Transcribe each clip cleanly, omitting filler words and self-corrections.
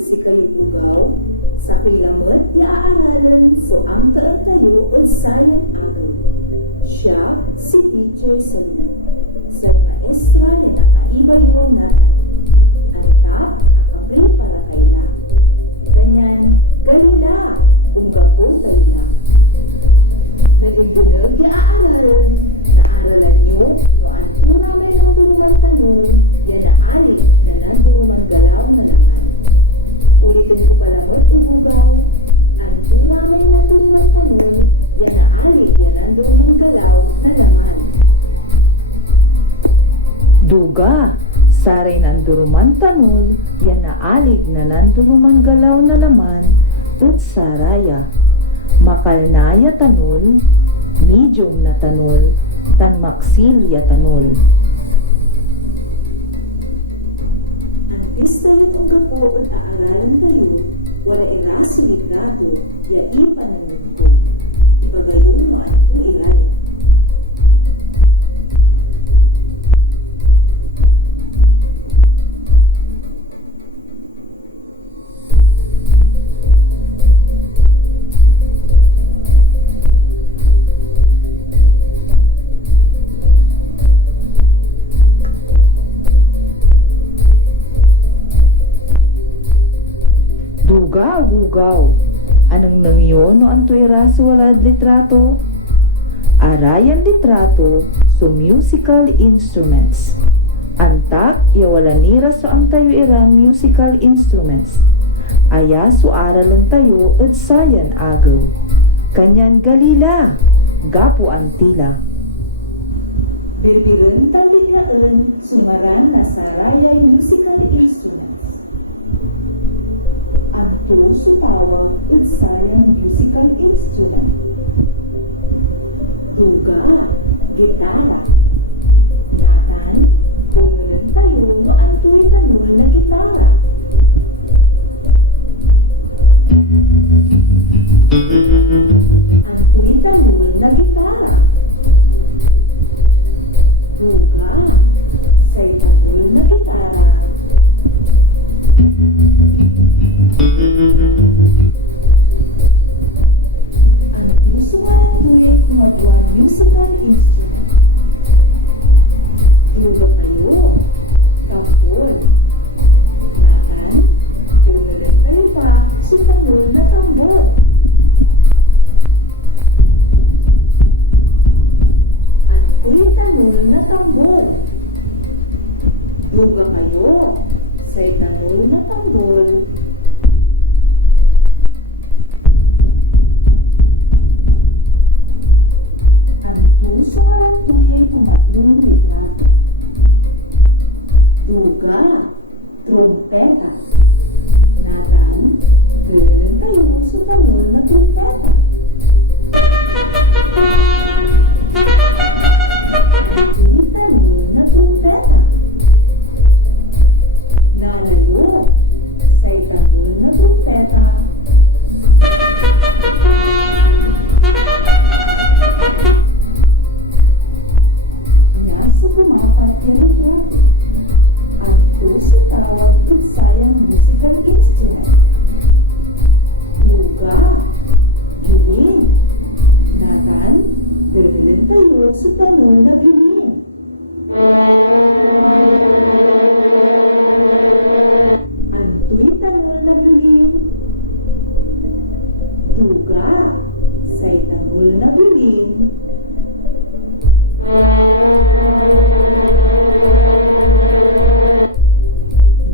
si kalibugaw, sa kilamot iaaralan so ang taan tayo o sayang ako. Siya si Teacher Selena, sa maestra na nakaibayo natin. Anta, akabay para kaila. Ganyan, kanila, umbapo tayo na. Nagibunag iaaralan, naaralan nyo, o ang tunamay ng tulungan tanol, yan na alit na ng tulungan galaw na naman. Ulitin ko pala mo, tumugaw, ang tunamay ng tulungan tanol, yan na alit yan ang tulungan galaw na naman. Duga, saray nanduruman tanol, yan na alig na nanduruman galaw na laman, ut saraya. Makalnaya tanol, medium na tanol, tan maksilya tanol. Ang pista yun ang gapo at aaralan tayo, wala iraso litrato, yain panahon ko. Ibabayo mo at po iraya. Dugaw, anong nangyon no anto iraso wala litrato? Arayan litrato so musical instruments. Antak ya wala nira so ang tayo iran musical instruments. Aya so aralan tayo at sayan agaw. Kanyan galila, gapo antila. Birbiron tabilaan, sumaran na sarayay musical instruments. Ang tuso tawag at sayang musical instrument. Duga, gitara. Natan, tumulan tayo no ang tuwi tanol na gitara. Ang tuwi tanol na gitara. Duga, say tanol na gitara. Ang puso nga ng tuwi kumagawa musical instrument. Duga kayo, tambol. Natan, tumulan tayo pa sa tanol na tambol. At tuwi tanol na tambol. Duga kayo, say tanol na tambol. Ang puso nga ng tuwi kumatlong litrato. Duga, trumpeta. Natan, tuwirin tayo sa tanol na trumpeta. Ang tuwi tanol na trumpeta. Nalayo, say tanol na trumpeta. Nasa kumapat yung litrato. At puso tawag at sayang musical instrument. Duga, giling. Natan, bibilin tayo sa tanol na giling. Ang tuwi tanol na giling. Duga, say tanol na giling.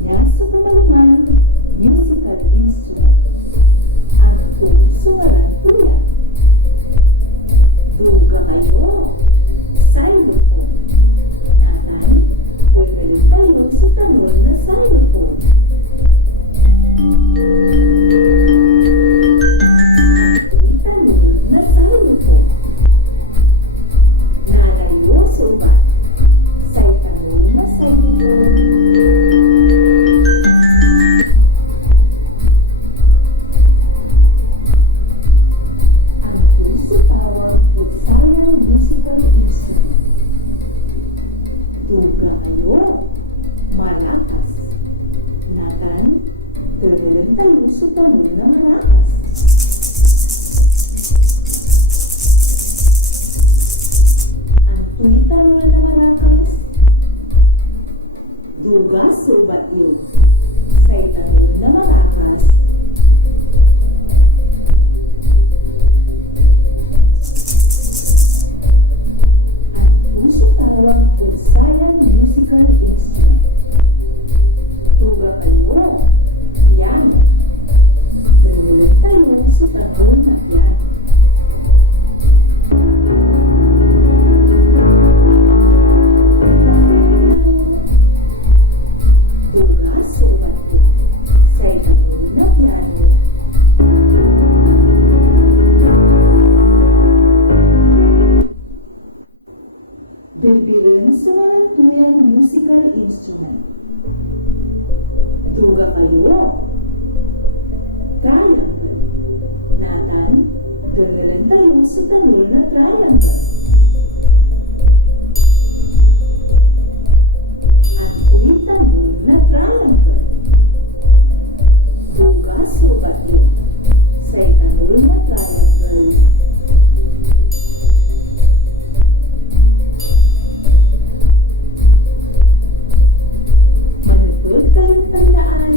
Yan sa kamalingan, musical instrument. Ang puso nga ng tuya. Duga kayo, xylophone. Natan, bibilin tayo sa tanol na xylophone. Ang tuwi tanol na xylophone. tayo sa tanol na marakas. Anto'y tanol na marakas, duga sa batyo. Sa'y tanol na marakas, ang sutawang pulsayan musical instrument. Duga kayo, piano. Dulog tayo sa tanol na piano. Duga sa batyo. Sa'y tanol na piano. Bibirin sa marantuyang musical instrument. Duga kayo. Triangle. Nathan, dengerin tayo sa tanol na triangle. Anto'y tanol na triangle. Duga sa batyo. Sa'y tanol na triangle. Manipod kayong tandaan,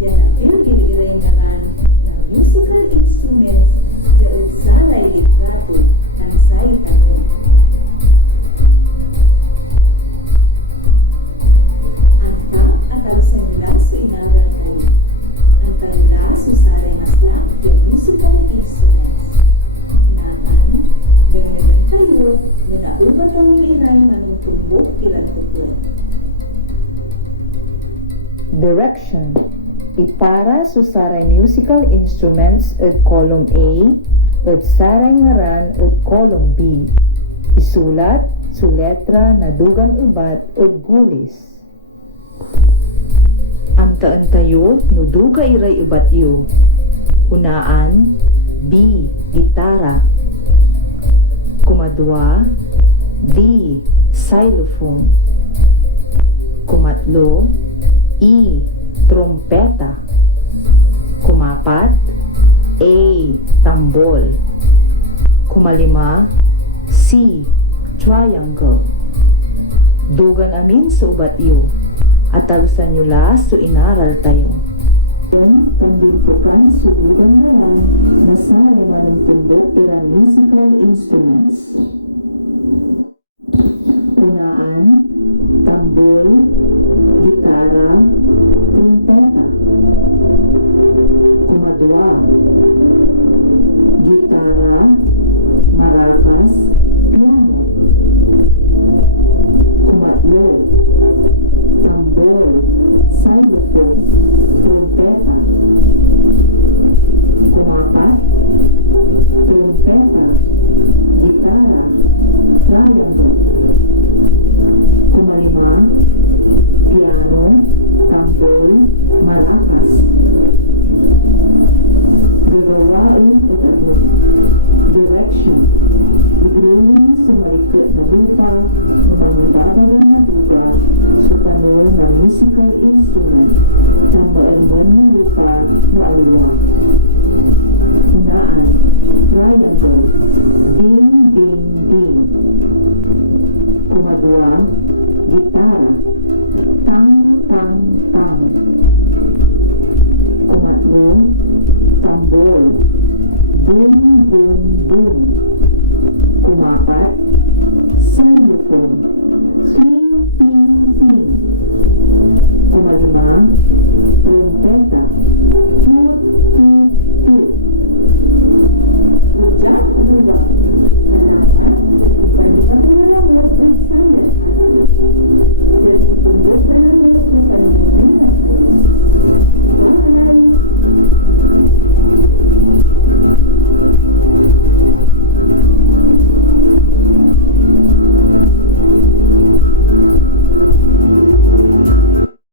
yan ang iray ngaran ng musical instruments daog saray litrato ng say tanol. Anta at alasan nila sa inaral kayo. Anta nila sa saray maslak yung musical instruments. Natan, ganyan tayo na naubat ang iray manong tumbok ilan tuklan. Direction. Ipara sa saray musical instruments at column A at saray ngaran at column B. Isulat sa letra na dugang ubat at gulis. Amtaan tayo no duga iray ubat iyo. Unaan, B. Gitara. Kumadwa, D. Xylophone. Kumatlo, E. Trompeta. Kumapat, A. Tambol. Kumalima, C. Triangle. Dugan amin sa ubat iyo at talusan nyo la so inaral tayo. Pambintukan sa dugang naman masaya mo ng tundok ilang musical instruments. Unaan, tambol, gitara, trompeta. Kumadwa, gitara, maracas, piano. Kumatlo, tambol, xylophone, trompeta. Kumapat, trompeta, gitara, triangle. Kumalima, piano, tambol, maracas. Gagawain at ano. Direction. Igrilin sa malikot na lupa ng mga babagang na lupa sa tanol na musical instrument.